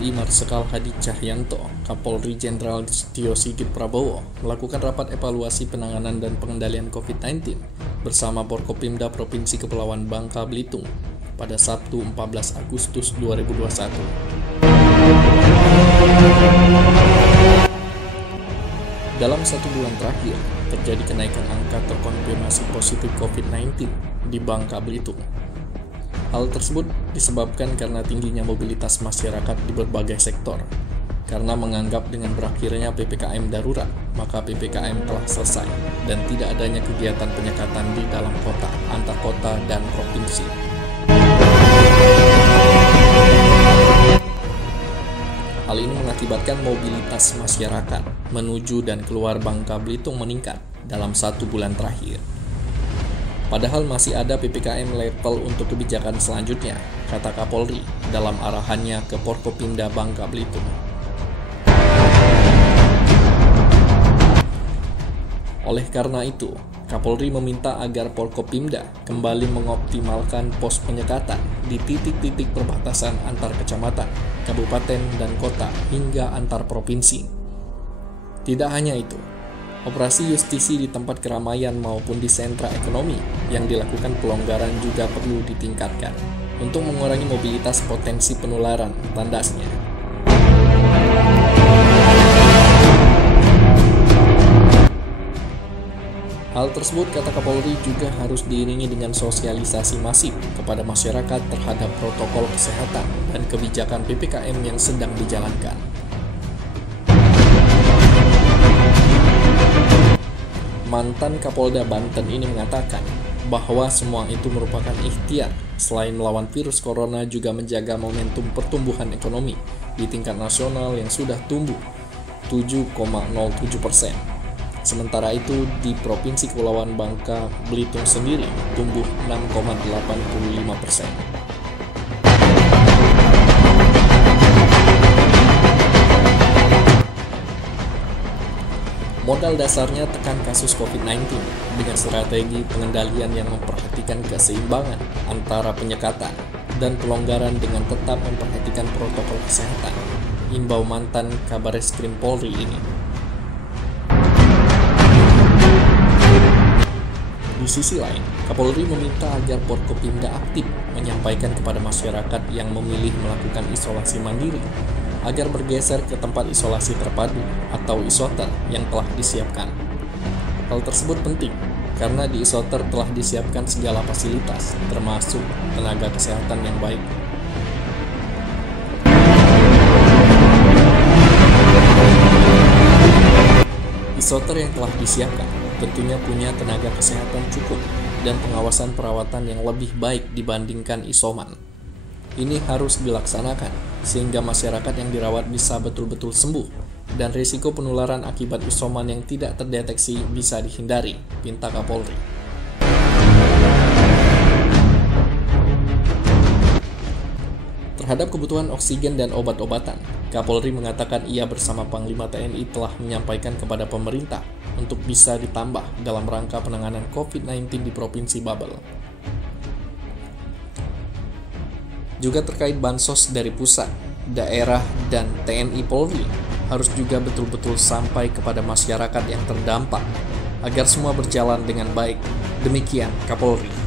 TNI Marsikal Hadi Cahyanto, Kapolri Jenderal Tio Sigit Prabowo melakukan rapat evaluasi penanganan dan pengendalian COVID-19 bersama Forkopimda Provinsi Kepulauan Bangka Belitung pada Sabtu 14 Agustus 2021. Dalam 1 bulan terakhir, terjadi kenaikan angka terkonfirmasi positif COVID-19 di Bangka Belitung. Hal tersebut disebabkan karena tingginya mobilitas masyarakat di berbagai sektor. Karena menganggap dengan berakhirnya PPKM darurat, maka PPKM telah selesai dan tidak adanya kegiatan penyekatan di dalam kota, antar kota, dan provinsi. Hal ini mengakibatkan mobilitas masyarakat menuju dan keluar Bangka Belitung meningkat dalam 1 bulan terakhir. Padahal masih ada PPKM level untuk kebijakan selanjutnya, kata Kapolri dalam arahannya ke Forkopimda Bangka Belitung. Oleh karena itu, Kapolri meminta agar Forkopimda kembali mengoptimalkan pos penyekatan di titik-titik perbatasan antar kecamatan, kabupaten, dan kota hingga antar provinsi. Tidak hanya itu, operasi justisi di tempat keramaian maupun di sentra ekonomi yang dilakukan pelonggaran juga perlu ditingkatkan untuk mengurangi mobilitas potensi penularan, tandasnya. Hal tersebut, kata Kapolri, juga harus diiringi dengan sosialisasi masif kepada masyarakat terhadap protokol kesehatan dan kebijakan PPKM yang sedang dijalankan. Mantan Kapolda Banten ini mengatakan bahwa semua itu merupakan ikhtiar selain melawan virus corona juga menjaga momentum pertumbuhan ekonomi di tingkat nasional yang sudah tumbuh 7,07%. Sementara itu di Provinsi Kepulauan Bangka Belitung sendiri tumbuh 6,85%. Modal dasarnya tekan kasus COVID-19 dengan strategi pengendalian yang memperhatikan keseimbangan antara penyekatan dan pelonggaran dengan tetap memperhatikan protokol kesehatan, imbau mantan Kabareskrim Polri ini. Di sisi lain, Kapolri meminta agar Forkopimda aktif menyampaikan kepada masyarakat yang memilih melakukan isolasi mandiri agar bergeser ke tempat isolasi terpadu atau isoter yang telah disiapkan. Hal tersebut penting karena di isoter telah disiapkan segala fasilitas, termasuk tenaga kesehatan yang baik. Isoter yang telah disiapkan tentunya punya tenaga kesehatan cukup dan pengawasan perawatan yang lebih baik dibandingkan isoman. Ini harus dilaksanakan sehingga masyarakat yang dirawat bisa betul-betul sembuh dan risiko penularan akibat isoman yang tidak terdeteksi bisa dihindari, pinta Kapolri. Terhadap kebutuhan oksigen dan obat-obatan, Kapolri mengatakan ia bersama Panglima TNI telah menyampaikan kepada pemerintah untuk bisa ditambah dalam rangka penanganan COVID-19 di Provinsi Babel. Juga terkait bansos dari pusat, daerah, dan TNI Polri harus juga betul-betul sampai kepada masyarakat yang terdampak agar semua berjalan dengan baik. Demikian Kapolri.